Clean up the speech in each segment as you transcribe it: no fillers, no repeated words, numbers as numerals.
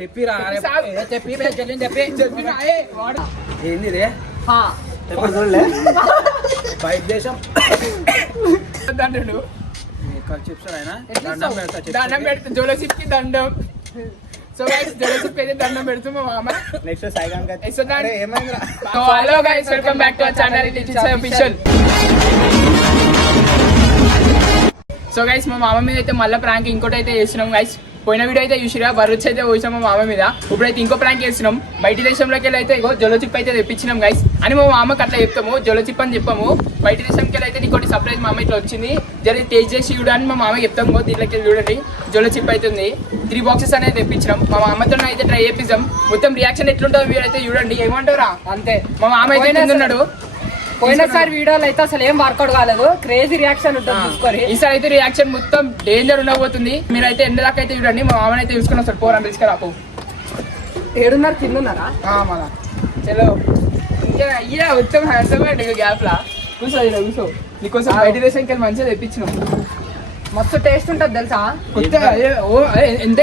చెప్పిరా ఏంది రే ఎప్పుడు చూడలే బయట దేశం దండం పెడతా జోలోసిప్ కి దండం. సో గైస్ జోలోసిప్ అయితే దండం పెడుతూ మా మామ నెక్స్ట్ సాయిగాన్ ఏమైందిరా. Hello guys welcome back to our channel it is official. So guys మా మామ మీద అయితే మళ్ళీ ప్రాంక్ ఇంకోటి అయితే చేస్తున్నాం గైస్. పోయిన వీడియో అయితే చూసిరా బరుచ్ అయితే పోయినాం మా మామ మీద. ఇప్పుడైతే ఇంకో ప్రాంక్ చేస్తున్నాం. బయట దేశంలోకి వెళ్ళి అయితే ఇగో జోలోచిప్ అయితే తెప్పించినాం గైస్ అని మా మామకి అట్లా చెప్తాము. జోలోచిప్ అని చెప్పాము. బయట దేశంకి వెళ్ళి అయితే నీకోటి సర్ప్రైజ్ మా అమ్మ ఇట్లా వచ్చింది జర టేస్ట్ చేసి చూడని మా మామకి చెప్తాము. దీంట్లోకి చూడండి జోలోచిప్ అయితే ఉంది. 3 బాక్సెస్ అనేది తెప్పించినాం. మా మామతో అయితే ట్రై చేపిస్తాం. మొత్తం రియాక్షన్ ఎట్లుంటుందో మీరు అయితే చూడండి. ఏమంటారా అంతే. మా మామ అయితే ఉన్నాడు. పోయినసారి వీడియోలో అయితే అసలు ఏం వర్కౌట్ కాలేదు. క్రేజీ రియాక్షన్ ఉంటుంది చూసుకొని. ఈసారి అయితే రియాక్షన్ మొత్తం డేంజర్ ఉండబోతుంది. మీరైతే ఎండ దాకా అయితే చూడండి. మా మామని అయితే చూసుకుని వస్తారు. 400 తీసుకురాపు 7:30 తిన్నారా మన చలో ఇంకా అయ్యా వచ్చాం హ్యాండ్సమ్ గ్యాప్ లా కూర్చో ఇలా కూర్చో. నీకోసం బయట దేశానికి వెళ్ళి మంచిగా తెప్పించినాం. మస్తు టేస్ట్ ఉంటుంది తెలుసా. ఎంత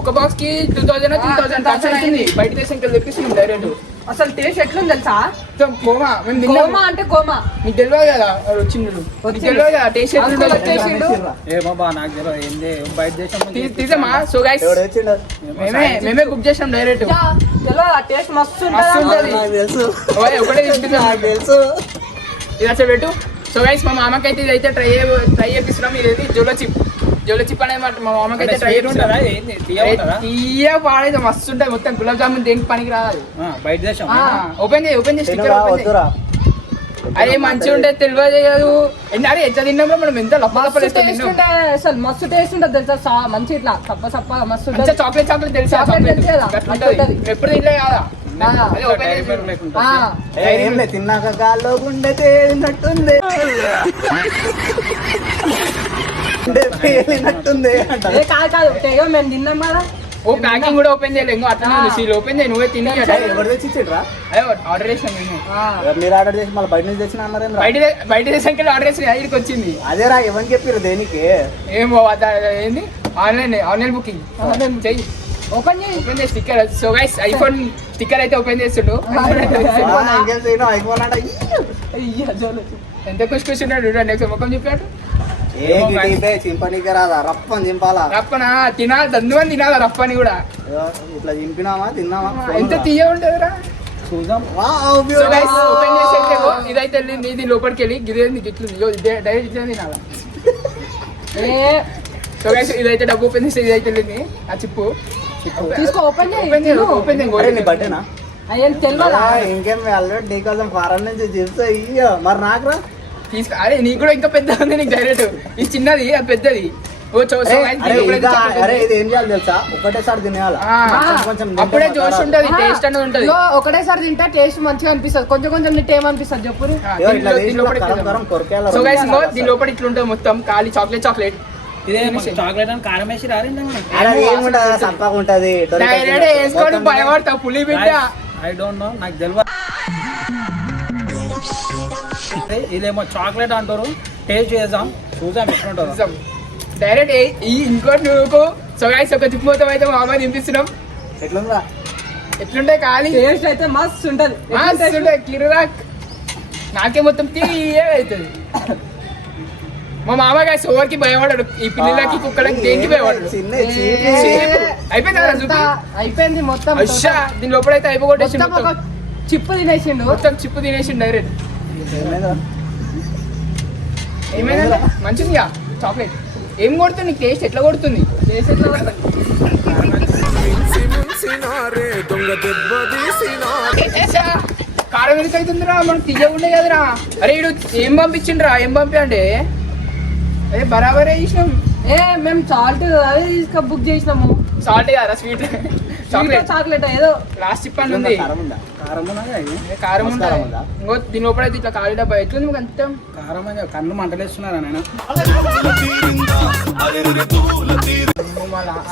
ఒక బాక్స్ కి 2000 3000 ఖర్చు అవుతుంది. బయట దేశానికి వెళ్ళి తెప్పిస్తున్నాం డైరెక్ట్. అసలు టేస్ట్ ఎట్లుంది తెలుసా. కోమా కోమా అంటే కోమా మీకు తెలియదు కదా వచ్చిండు. తెలియదు కదా టేస్ట్ తీసామా. సో గైస్ మేమే బుక్ చేసాం డైరెక్ట్. టేస్ట్ మస్తు ఒకటే తెలుసు ఇది అసలు పెట్టు. సో గైస్ మా మామకి అయితే ఇదైతే ట్రై చేపిస్తున్నాం. ఇదైతే జోలోచిప్ అనే మా మామకి అయితే ట్రై తీయ పాడైతే మస్తు ఉంటాయి. మొత్తం గులాబ్ జామున్ దేనికి పనికి రాదు. బయట దేశం ఓపెన్ చేసి అరే మంచిగా ఉంటే తెలియదు. అరే ఎంత తిన్నామో మనం ఎంత అసలు మస్తు టేస్ట్ ఉంటుంది తెలుసా. మంచి ఇట్లా సప్ప మస్తు చాక్లెట్ తెలుసు. ఎప్పుడు తినలే కదా. తిన్నాక గాల్లో గుండె తేలినట్టుంది తేలినట్టుంది కాదు మేము తిన్నాం కదా. ఓ ప్యాకింగ్ కూడా ఓపెన్ చేయలేదు. అట్లా సీల్ ఓపెన్ చేయి. నువ్వే తిని ఎవరు తెచ్చిరా ఆర్డర్ చేసాం. మీరు ఆర్డర్ చేసి మళ్ళీ బయట నుంచి తెచ్చిన అన్నారు. బయట దేశానికి ఆర్డర్ చేసి ఇక్కడికి వచ్చింది. అదేరా ఎవరికి చెప్పారు దేనికి. ఏమో ఏంది ఆన్లైన్ బుకింగ్ చెయ్యి. ఓపెన్ చేసి sticker. So guys iPhone sticker అయితే ఓపెన్ చేస్తుండు. ఎంత ఖుషి ఉన్నాడు నెక్స్ట్ ముఖం చెప్పాడు. రప్పనా తినాలి దందుమని తినాలా రప్పని కూడా. ఇట్లా చింపినామా తిన్నామా ఎంత తీయ ఉంటుందిరా. చూద్దాం. ఓపెన్ చేసి ఇదైతే వెళ్ళింది. ఇది లోపలికి వెళ్ళి గిదేంది గిట్లుంది డైరెక్ట్ ఇట్లా తినాలా. సో గైస్ ఇదైతే డబ్బు ఓపెన్ చేసి ఇదైతే వెళ్ళింది. ఆ చిప్పు తీసుకో ఓపెన్ బర్త్డేనా ఇంకేం ఆల్రెడీ నీకోసం ఫారెన్ నుంచి చిప్స్ అయ్యో మరి నాకురా తీసుకో. అరే నీకు కూడా ఇంకా పెద్ద ఉంది. నీకు డైరెక్ట్ ఇది చిన్నది అది పెద్దది. ఇది ఏం చేయాలి తెలుసా. ఒకటేసారి తినేయాలి. అప్పుడే జోష్ ఉంటది. టేస్ట్ అనేది ఉంటది. ఒకటేసారి తింటే టేస్ట్ మంచిగా అనిపిస్తుంది. కొంచెం కొంచెం తింటే ఏమనిపిస్తుంది చెప్పు. సో గైస్ దీని లోపల ఇట్లా ఉంటుంది మొత్తం ఖాళీ చాక్లెట్. చాక్లెట్ అని కారం వేసి రారింటది వేసుకొని భయపడతా పులి బిడ్డ. ఐ డోంట్ నో నాకు తెలియదు. ఇదేమో చాక్లెట్ అంటారు. టేస్ట్ చేద్దాం చూద్దాం ఎట్లుంటారు. డైరెక్ట్ ఇంకోటి నువ్వు. సో గైస్ ఒక చిప్పు మొత్తం అయితే మా అమ్మ తినిపిస్తున్నాం. ఎట్లుందా ఎట్లుంటాయి ఖాళీ టేస్ట్ అయితే మస్తు ఉంటది. కిరాక్ నాకే మొత్తం తీయ అవుతుంది. మా మామ గాయస్ ఎవరికి భయపడాడు. ఈ పిల్లలకి కుక్కలకి దేనికి భయపడాడు. అయిపోయింది మొత్తం. దీని లోపల అయితే అయిపోగొట్టేసి చిప్పు తినేసిండు. మొత్తం చిప్పు తినేసిండు డైరెక్ట్. ఏమైనా మంచిదిగా చాక్లెట్ ఏం కొడుతుంది. నీకు టేస్ట్ ఎట్లా కొడుతుంది. టేస్ట్ ఎట్లా కారం ఎందుకు అవుతుందిరా. మనకు తీయకుండే కదరా. అరే ఇడు ఏం పంపించిండ్రా. ఏం పంపి అంటే అదే బరాబరే చేసినాం. మేము సాల్ట్ అదే బుక్ చేసినాము. సాల్ట్ కదా స్వీట్ చాక్లెట్ ఏదో లాస్ట్ చిప్ అని ఉంది. కారం ఉందా. ఇంకో దీని లోపల అయితే ఇట్లా ఖాళీ డబ్బా ఎట్లుంది మీకు అంత కారం అని కళ్ళు మంటలేస్తున్నారా నేను.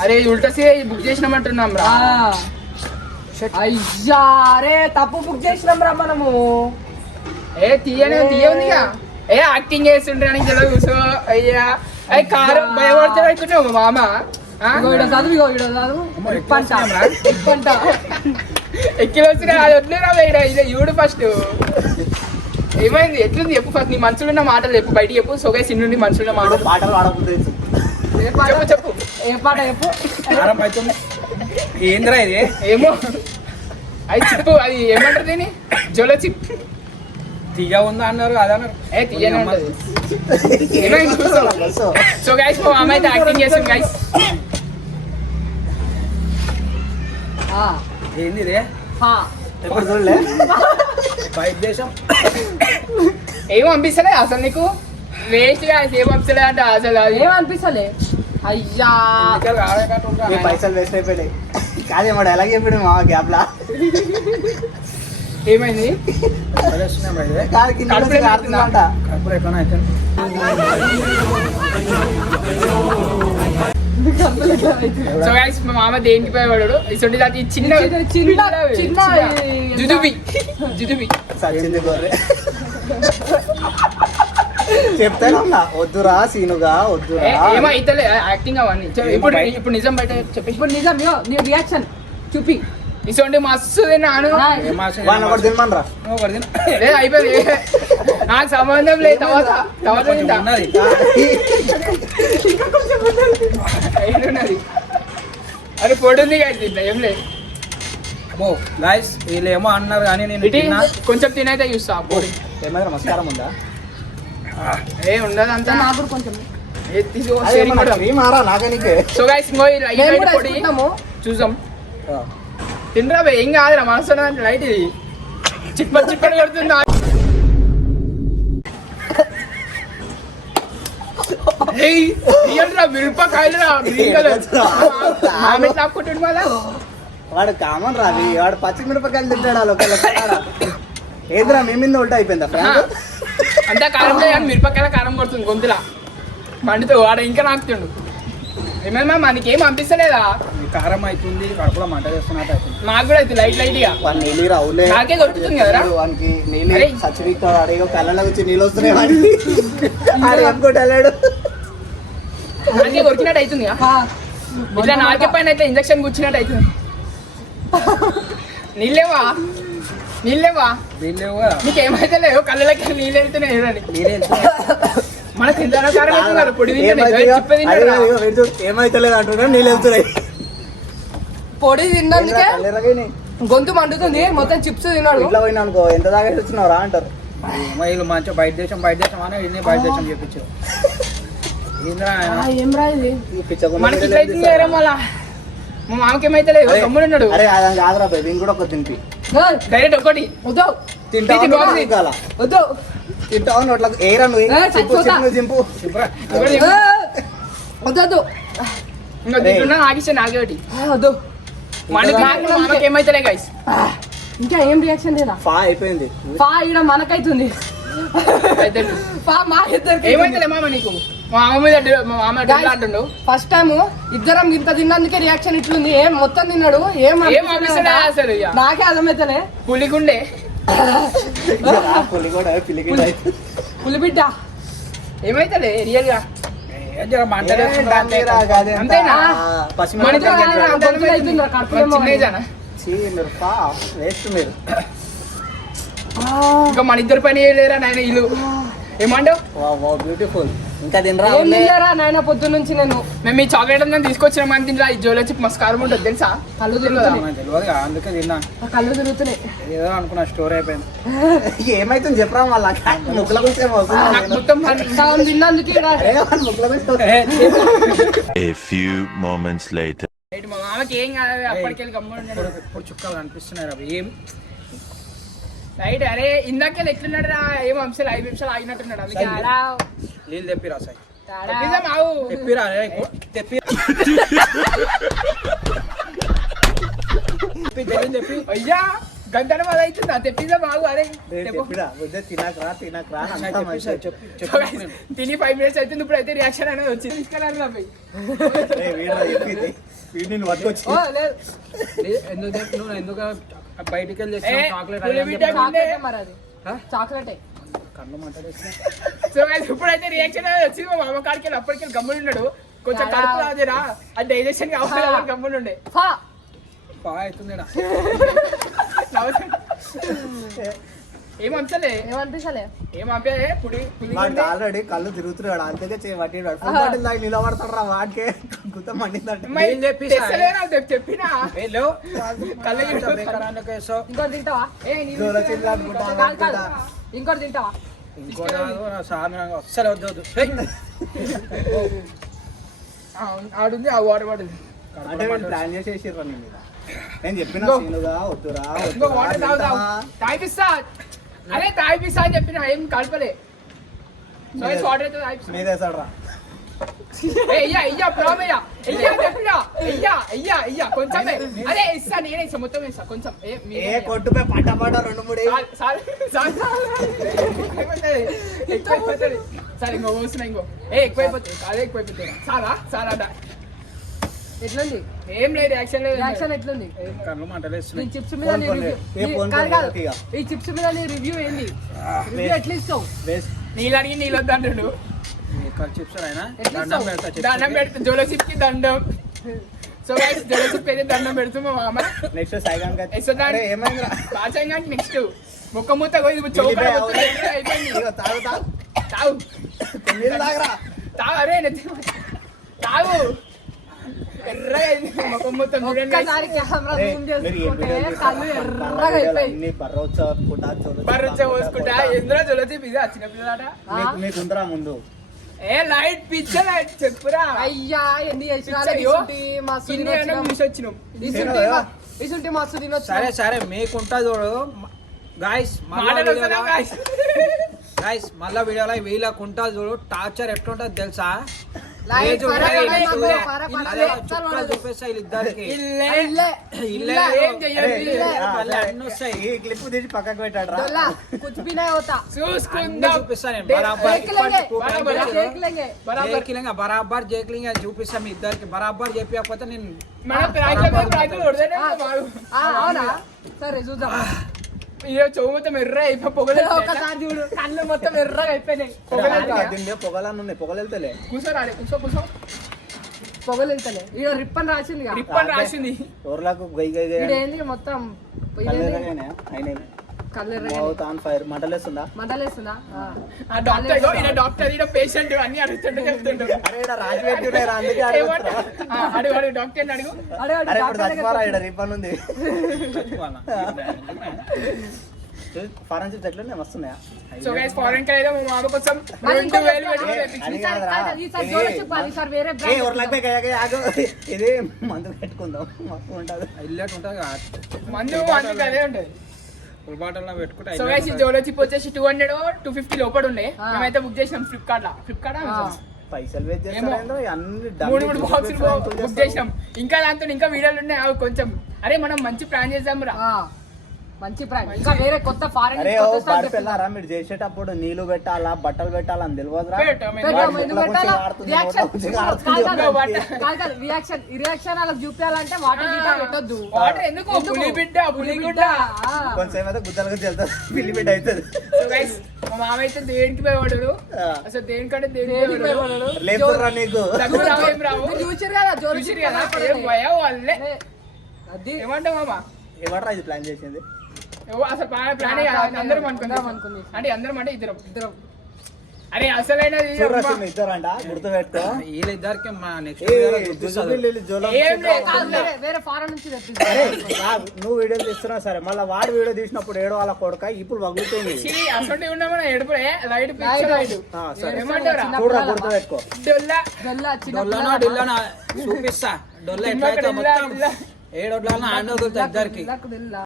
అరే ఉల్టా బుక్ చేసినామంటున్నాం రా. అయ్యా అరే తప్పు బుక్ చేసినాం రా మనము. తీయ ఉందిగా. యాక్టింగ్ చేస్తుండే అని కూర్చో. అయ్యా అయ్యి కారం భయపడుతున్నావు అనుకున్నావు మా మామ. ఇగో ఈడ చదువు, ఇగో ఈడ చదువు. అమ్మో, రిప్ అంట, ఎట్లా రిప్ అంట. ఎక్కిలు వచ్చినా అది వద్దురా వేయడా ఇదే చూడు ఫస్ట్ ఏమైంది ఎట్లుంది చెప్పు ఫస్ట్ నీ మనసులున్న మాటలు చెప్పు బయట చెప్పు సొగై సిన్నుండి మనసులున్న మాటలు పాటలు పాడకపోతే ఏ పాట చెప్పు చెప్పు ఏ పాట చెప్పు. కారం అవుతుంది ఏంద్రా ఇది ఏమో అది చెప్పు అది ఏమంటారు దీన్ని జోలో చిప్ తీయ ఉందా అన్నారు అదన్నారు ఏ తీయనే ఉంటది ఏమైంది చూస్తావా సో గైస్ మా మామ అయితే యాక్టింగ్ చేస్తుంది గైస్ ఆ, ఏంది ఇది హా. ఎప్పుడు చూడలే బయట దేశం ఏం పంపిస్తలే అసలు నీకు వేస్ట్ గా ఏం పంపిస్తలే అంటే అసలు అది ఏం అనిపిస్తలే అయ్యా. ఎన్నికలు ఆడేటట్టు ఉంటా. మీ పైసలు వేస్ట్ అయిపోయాయి కాదే వాడు ఎలాగ చెప్పాడు మా గ్యాప్ లా ఏమైంది వదిలేస్తున్నాం బయట. కాదు కింద కడుపులో నుంచి ఆడుతుందంట కడుపులో ఎక్కడ అయితే సో గైస్ మా మామ దేనికి పోయేవాడు ఇటువంటి అది చిన్న చిన్న జుజుబి జుజుబి సచ్చింది గొర్రె చెప్తానన్నా వద్దురా సీనుగా వద్దురా ఏమో అయితలే యాక్టింగ్ అవన్నీ ఇప్పుడు ఇప్పుడు నిజం బయట చెప్పి ఇప్పుడు నిజం యో నీ రియాక్షన్ చూపి. ఇటువంటి మస్తు తిన్నాను ఏం మాసం వాడిని ఒకటి తినమనరా ఒకటి తిను. లేదు అయిపోయింది నాకు సంబంధం లేదు తర్వాత తర్వాత కొంచెం తింటా. ఉన్నది. ఏడున్నది అరే పొడుంది కదా తింటా ఏం లేదు ఓ గాయస్ వీళ్ళు ఏమో అన్నారు కానీ నేను ఇటీ తిన్నా. కొంచెం తినైతే చూస్తా పొడి ఏమైనా నమస్కారం ఉందా ఏ ఉండదు అంతా నాకు కూడా కొంచెం మారా నాకే నీకే సో గైస్ ఇంకో ఈ మేము లైట్ కూడా పొడి వేసుకుంటాము. చూసాం తినరా బే ఏం కాదురా మనసు లైట్ ఇది చిప్పటి చిప్పటి కొడుతుంది మిరపకాయలు గ్రీన్ కలర్ ఆమె లాక్కుంటుండు మళ్ళా వాడు కామన్ రావి వాడు పచ్చిమిరపకాయలు తింటాడు వాళ్ళు ఒకళ్ళు ఏదిరా మీ మీద ఉల్టా అయిపోయిందా ఫ్రెండ్ అంతా కారం లేదు కానీ మిరపకాయల కారం కొడుతుంది గొంతులా మండితో వాడు ఇంకా నాకుతుండు ఏమైనా మనకి ఏం పంపిస్తలేదా ఈ కారం అవుతుంది కడుపులో మంట చేస్తున్నట్టు అవుతుంది. నాకు కూడా అయితే లైట్ లైట్ గా వాడు నీళ్ళు రావులే నాకే దొరుకుతుంది కదరా? వానికి నీళ్ళు అరే. సచ్చిపోతాడు అడిగో కళ్ళలో వచ్చి నీళ్ళు వస్తున్నాయి వాడికి ఆడు అనుకుంటూ వెళ్ళాడు నాకే కొరికినట్టు అవుతుంది హా. ఇట్లా నాకే పైన అయితే ఇంజక్షన్ కూర్చున్నట్టు అవుతుంది నీళ్ళేవా నీళ్ళేవా వీళ్ళు కూడా నీకేమైతే లేవు కళ్ళకి నీళ్ళు వెళ్తున్నాయి చూడండి నీళ్ళు వెళ్తున్నాయి. మన తింటారో కారం అవుతున్నారు పొడి తింటారు చిప్ప తింటారా ఏమైతే లేదు అంటున్నాడు నీళ్ళు వెళ్తున్నాయి పొడి తిన్నందుకే కళ్ళెరగని గొంతు మండుతుంది. మొత్తం చిప్స్ తిన్నాడు. ఇంట్లో పోయినా అనుకో ఎంత దాకా వచ్చినావు రా అంటారు ఏమో వీళ్ళు మంచిగా బయట దేశం అని వీళ్ళని బయట దేశం చెప్పించారు. ఏంద్రా ఆయన? ఆ, ఏం రా ఇది ఈ పిచ్చకుండా మనకి ఇట్లా అయితే లేరా మళ్ళా మా మామకి ఏమైతే లేదు తమ్ముడు ఉన్నాడు అరే అదని కాదురా బేబీ ఇంకోటి ఒకటి తింపి ఏయ్, డైరెక్ట్ ఒకటి వద్దు తింటావు ఇది బాగుంది. తింటాలా వద్దు. తింటావు నోట్ల ఏరా నువ్వు చింపు చచ్చిపోతా. చింపు చింపు చెప్పురా. ఒకటి ఏయ్, వద్దు వద్దు. ఇంకా తింటున్నా నాకిస్తే నాకే ఒకటి ఆ, వద్దు. మామకి ఏమైతే లే గైస్ ఆ, ఇంకా ఏం రియాక్షన్ లేదా? ఫా అయిపోయింది ఫా ఈడ మనకైతుంది. అయితే ఫా మా ఇద్దరికి ఏమైతే మామ నీకు మా మామ మీద మా మామ డబ్బులు అంటుండు ఫస్ట్ టైం ఇద్దరం ఇంత తిన్నందుకే రియాక్షన్ ఇట్లుంది. ఏం మొత్తం తిన్నాడు. ఏం ఏం పంపిస్తలే అసలు ఇక. నాకే అర్థమైతలే. పులిగుండే పులి కూడా పిలికి పులిబిడ్డ ఏమైతే రియల్ గా ఏం జర మంట చేస్తున్నారు. అంతేనా? మనతో గొంతులు అవుతుందిరా, కడుపులో ఏమో చిన్న ఏజానా? మీరు ఫా వేస్ట్ మీరు ఇంకా మన ఇద్దరు పని చేయలేరా నాయన ఇల్లు ఏమంటావు వా బ్యూటిఫుల్ ఇంకా తినరా ఏం తినలేరా నాయన పొద్దున్న నుంచి నేను. మేము ఈ చాక్లెట్ అంతా తీసుకొచ్చినాం అని తింటా ఈ జోలో చిప్ మస్తు కారం ఉంటుంది తెలుసా కళ్ళు తిరుగుతున్నాయి. నాకు తెలియదు కదా, అందుకే తిన్నా. ఆ కళ్ళు తిరుగుతున్నాయి. ఏదో అనుకున్నా స్టోర్ అయిపోయింది. ఏమైతుంది చెప్పరా వాళ్ళ ముక్కల గురించి ఏమో నాకు మొత్తం సగం తిన్నందుకే ఈడ ముక్కల గురించి A few moments later. మా మామకి ఏం కాదు అప్పటికెళ్ళి గమ్మున్నాడు ఇప్పుడు చుక్కలు కనిపిస్తున్నాయి అవి ఏం రైట్ అరే ఇందాక ఎట్లున్నాడు రా ఏం అంశాలు 5 నిమిషాలు ఆగినట్టున్నాడు అందుకే ఆడా నీళ్ళు తెప్పిరా సార్ తెప్పిద్దాం, ఆవు. తెప్పిరా తెప్పి తెప్పి అయ్యా గంటల మీద అవుతుందా తెప్పిద్దా బాగు అరే చెప్పు. తినకరా తినకరా చెప్పు తిని 5 మినిట్స్ అవుతుంది ఇప్పుడు అయితే రియాక్షన్ అనేది వచ్చింది తీసుకెళ్ళారు నా పోయి వీడిని పట్టుకొచ్చి ఓ, లేదు. ఎందుకు నువ్వు ఎందుకు బయటికి వెళ్ళి ఏ, చాక్లెట్ పులిబిడ్డ చాక్లెటే మరి అది. చాక్లెటే. కళ్ళు మంట చేస్తున్నా. సో guys, ఇప్పుడైతే రియాక్షన్ అనేది వచ్చింది మా మామ కాడికి వెళ్ళి అప్పటికెళ్ళి గమ్ములు ఉన్నాడు కొంచెం కడుపు రాదేరా అది డైజెషన్ కావాలి గమ్మున ఉండే ఫా బాగా అవుతుంది ఈడ. ఏమంతలే ఏమనిపించలే ఏమంపే పుడి వాడికి ఆల్రెడీ కళ్ళు తిరుగుతున్నాడు అందుకే చేయబట్టినాడు ఫుల్ బాటిల్ దాకా నిలబడతాడు రా వాడికే గుత్త మండిందంటే ఏం చెప్పేసా? చెప్పినా ఏ లేవు. కళ్ళు ఇంత బేకారానికి వేసావు. ఇంకోటి తింటావా జోల చిల్లా గుట్ట కాదు కాదు ఇంకోటి తింటావా ఇంకోటి రాదు, నా సార్ నాకు అస్సలు వద్దు వద్దు. హే. ఆడుంది ఆ వాటర్ బాటిల్ అంటే వీళ్ళు ప్లాన్ చేసేసిర్రా నీ మీద నేను చెప్పిన ఇంకో- సీనుగా వద్దురా ఇంకో వద్దురా, వాటర్ తాగుతావు తింటావా? తాగిపిస్తా అరే తాగిపిస్తా అని చెప్పిన ఏం కలపలే సో వాటర్ అయితే తాగిపిస్తా మీదేసాడు రా అయ్యా ప్రామ్ అయ్యా చెప్పినా అయ్యా కొంచెమే అరే ఇస్తా నేనే ఇస్తా మొత్తం ఇస్తా కొంచెం ఏ కొట్టుపై పట్ట పట్ట 2-3 ఎక్కువైపోతుంది సరే ఇంకో పోస్తున్నా ఇంకో ఎక్కువైపోతుంది అదే ఎక్కువైపోతుంది చాలా ఎట్లుంది ఏం లేదు యాక్షన్ లేదు రియాక్షన్ ఎట్లుంది కళ్ళు ఈ మంటలేస్తున్నాయి. చిప్స్ మీద నీ ఫోన్ రివ్యూ ఏ ఫోన్ కాదు కాదు ఇక. ఈ చిప్స్ మీద నీ రివ్యూ ఏంది రివ్యూ ఎట్లా ఇస్తావు వేస్ట్ నీళ్ళు అడిగి నీళ్ళు వద్దంటాడు ఇక్కడ చిప్స్ అయినా ఎట్లా దండం ఇస్తావు? పెడతా దండం చిప్స్. పెడుతుంది జోలసిప్ కి దండం సో జోలసిప్ అయితే దండం పెడుతుంది మా మామ నెక్స్ట్ సైగాన్ యశోదా అరే ఏమైందిరా బాగా నెక్స్ట్ మొక్క మూత పోయి చౌక అయిపోయింది ఇక తాగు తాగు తాగు నీళ్ళు తాగరా తాగు అరే తాగు ఎర్రగా మొక్క మూత ఒక్కసారి కెమెరా ఏయ్, జూమ్ మీరు ఏం చేసుకుంటే వీడియోలు కళ్ళు చేస్తున్నారు? ఎర్రగా అయిపోయి అన్ని బర్రోత్సవ పుట్ట, జోలు బర్రచ్చ పోసుకుంటా ఎందులో జోలసిప్ ఇది చిన్న పిల్లలాట మీకు ఉందిరా ముందు ఏ లైట్ పిచ్చర్ లైట్ చెప్పురా అయ్యా ఎన్ని చేసినా పిచ్చర్ యో. ఇసుంటి మస్తు కింద తినొచ్చినాం. చూసి వచ్చినాం ఇసుంటి మస్తు తినొచ్చు సరే సరే మీకుంటా చూడు గాయస్ మాటలు వస్తున్నావు guys. గాయస్ మళ్ళా వీడియోలో వీళ్ళకుంటా చూడు టార్చర్ ఎట్లుంటది తెలుసా లైట్ ఏజ్ పర ఉంటది, పర ఏజ్ మధ్య ఉంటది. పర పర ఇల్లే అస్సలు చుక్కలు ఉండదు. చూపిస్తా వీళ్ళిద్దరికి ఇల్లే ఇల్లే ఇల్లే ఏం చెయ్యాలి? మళ్ళీ అన్ని వస్తాయి ఈ క్లిప్ తీసి పక్కకు పెట్టాడు రా డొల్లా కుచ్ भी नहीं होता అన్ని చూసుకుందాం చూపిస్తా నేను దే- బరాబర్ देख लेंगे बराबर, देख लेंगे బరాబర్ జేకిలింగా బరాబర్ జేకిలింగా చూపిస్తా మీ ఇద్దరికి బరాబర్ చెప్పకపోతే నేను మన ప్రాంకులు కొడతానే వాడు అవునా సరే చూద్దాం ఇదే చెవు మొత్తం ఎర్ర అయిపోయి పొగలు ఒకసారి చూడు కళ్ళు మొత్తం ఎర్రగా అయిపోయినాయి పొగలన్నీ ఉన్నాయి పొగలు వెళ్తలే కూర్చోరాడే కూర్చో పొగలు వెళ్తలే ఈడ రిప్పన్ రాసింది రిప్పన్ రాసింది ఊర్లకు గై గై గై ఈడ ఏంది మొత్తం ఇదేంది అయినాయి కళ్ళు ఎర్రగా మౌత్ ఆన్ ఫైర్ మంటలేస్తుందా మంటలేస్తుందా ఆ డాక్టర్ ఈయన డాక్టర్ ఈయన పేషెంట్ అన్ని అడుగుతుంటే చెప్తుండు అరే ఈడ రాజు పెట్టున్నాయి అందుకే ఏమంటా అడుగుతున్నా. అడుగు డాక్టర్ అడుగు అడే అరే ఇప్పుడు చచ్చిపోరా ఈడ రిబ్బన్ ఉంది చచ్చిపోవాలా? ఫారెన్ చిప్స్ ఎట్లున్నాయి వస్తున్నాయా సో గైస్ ఫారెన్ కి అయితే మా మామ కోసం 2000 పెట్టి తెప్పించింది. అది ఈసారి కాదురా. కాదు, ఈసారి జోలో చెప్పాలి, ఈసారి వేరే ఏ బ్రాండ్ ఊర్లకు పోయి గయ గయ ఆగు. ఇది మందు పెట్టుకుందాం మస్తు ఉంటది ఇల్లేట్ ఉంటుంది మందు మందుకి అదే ఉంటది ఫుల్ బాటిల్ పెట్టుకుంటే సో గైస్ ఈ జోలో చిప్ వచ్చేసి 200 250 లోపల ఉండే మేమైతే బుక్ చేసినాం ఫ్లిప్కార్ట్ పైసలు వేస్ట్ ఏమో. చేస్తారేందో అన్ని మూడు బాక్సులు బుక్ చేసినాం ఇంకా దాంతో ఇంకా వీడియోలు ఉన్నాయి అవి కొంచెం అరే మనం మంచి ప్లాన్ చేద్దాం రా మంచి బ్రాండ్ ఇంకా వేరే కొత్త ఫారెన్ అరే ఓ పారిపోయారా మీరు చేసేటప్పుడు నీళ్లు పెట్టాలా బట్టలు పెట్టాలని తెలియదురా రియాక్షన్ అలా చూపించాలంటే వాటర్ గీట పెట్టొద్దు వాటర్ ఎందుకు పులిగుడ్డ కొంచెం అయితే గుద్దలుగా వెళ్తారు పిల్లి బిడ్డ అవుతుంది సో గైస్ మా మామ అయితే దేనికి పోయేవాడు అసలు దేనికంటే దేనికి పోయేవాడు లేపురా నీకు దగ్గు రావు ఏం రావు మీరు చూసారు కదా జోరు చూసిరు కదా ఏం భయం వాళ్ళే అది ఏమంటావు మామ ఎవడరా ఇది ప్లాన్ చేసింది అసలు ప్లాన్ అందరం అనుకుందాం అనుకుంది అంటే అందరం అంటే ఇద్దరం అరే అసలైనది చూడరా అమ్మా. చిన్న ఇద్దరంట గుర్తు పెట్టుకో వీళ్ళిద్దరికి మా నెక్స్ట్ ఏం లేదు. వేరే ఫారెన్ నుంచి తెప్పిస్తారు అరే నువ్వు వీడియో తీస్తున్నా సరే మళ్ళీ వాడు వీడియో తీసినప్పుడు ఏడో వాళ్ళ కొడుక ఇప్పుడు వగులుతుంది అసలు ఉన్నామన్నా ఎడుపుడే లైట్ పిచ్చ లైట్ ఆ, సరే ఏమంటారా చూడరా గుర్తు పెట్టుకో డొల్లా డొల్లా చిన్న డొల్లనో డిల్లనో చూపిస్తా డొల్ల ఎట్లయితే మొత్తం ఏడొడ్ల ఆండో ఇద్దరికి పిల్లలకు డొల్లా